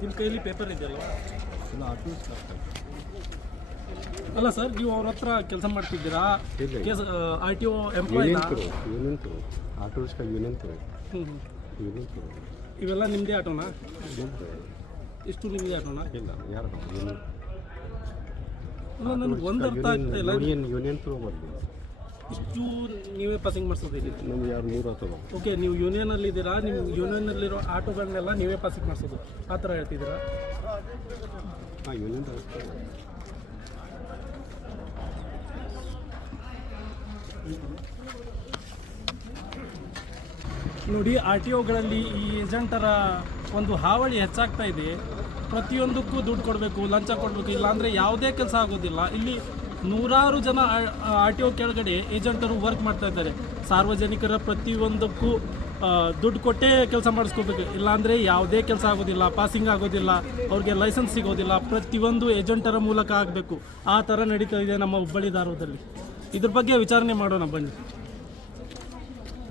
ನಿಮ್ಮ ಕೈಲಿ ಪೇಪರ್ ಇದೆಯಲ್ಲ? ಇಲ್ಲ, ಆಟೋ ರಿಕ್ಷಾ. ಅಲ್ಲ ಸರ್, ನೀವು ಅವ್ರ ಹತ್ರ ಕೆಲಸ ಮಾಡ್ತಿದ್ದೀರಾ? ಇಲ್ಲ. RTO employ? Union through auto rickshaw union through. Union through. ಇವೆಲ್ಲ ನಿಮ್ಮದೇ ಆಟೋನಾ? ಇಷ್ಟು ನಿಮ್ಮದೇ ಆಟೋನಾ? ಇಲ್ಲ, ಯಾರು ಯೂನಿಯನ್. ಇಲ್ಲ, ನನಗೆ ಒಂದು ಅರ್ಥ ಆಗ್ತಾ ಇಲ್ಲ. ಯೂನಿಯನ್ ತ್ರೂ ಬರಲಿ. ಇಷ್ಟು ನೀವೇ ಪಾಸಿಂಗ್ ಮಾಡಿಸೋದು ಇಲ್ಲಿ? ನಮ್ಗೆ ಯಾರು 3 ಆಟೋ. ಓಕೆ, ನೀವು ಯೂನಿಯನಲ್ಲಿದ್ದೀರಾ, ನಿಮ್ಮ ಯೂನಿಯನಲ್ಲಿರೋ ಆಟೋಗಳನ್ನೆಲ್ಲ ನೀವೇ ಪಾಸಿಂಗ್ ಮಾಡಿಸೋದು ಆ ಥರ ಹೇಳ್ತಿದ್ದೀರಾ? ಹಾಂ, ಯೂನಿಯನ್ ನೋಡಿ, RTOಗಳಲ್ಲಿ ಈ ಏಜೆಂಟರ ಒಂದು ಹಾವಳಿ ಹೆಚ್ಚಾಗ್ತಾ ಇದೆ. ಪ್ರತಿಯೊಂದಕ್ಕೂ ದುಡ್ಡು ಕೊಡಬೇಕು, ಲಂಚ ಕೊಡಬೇಕು, ಇಲ್ಲಾಂದರೆ ಯಾವುದೇ ಕೆಲಸ ಆಗೋದಿಲ್ಲ. ಇಲ್ಲಿ ನೂರಾರು ಜನ RTO ಕೆಳಗಡೆ ಏಜೆಂಟರು ವರ್ಕ್ ಮಾಡ್ತಾ ಇದ್ದಾರೆ. ಸಾರ್ವಜನಿಕರ ಪ್ರತಿಯೊಂದಕ್ಕೂ ದುಡ್ಡು ಕೊಟ್ಟೇ ಕೆಲಸ ಮಾಡಿಸ್ಕೋಬೇಕು, ಇಲ್ಲಾಂದರೆ ಯಾವುದೇ ಕೆಲಸ ಆಗೋದಿಲ್ಲ, ಪಾಸಿಂಗ್ ಆಗೋದಿಲ್ಲ, ಅವ್ರಿಗೆ ಲೈಸೆನ್ಸ್ ಸಿಗೋದಿಲ್ಲ. ಪ್ರತಿಯೊಂದು ಏಜೆಂಟರ ಮೂಲಕ ಆಗಬೇಕು. ಆ ಥರ ನಡೀತಾ ಇದೆ ನಮ್ಮ ಹುಬ್ಬಳ್ಳಿ ಧಾರವಾಡದಲ್ಲಿ. ಇದ್ರ ಬಗ್ಗೆ ವಿಚಾರಣೆ ಮಾಡೋಣ ಬನ್ನಿ.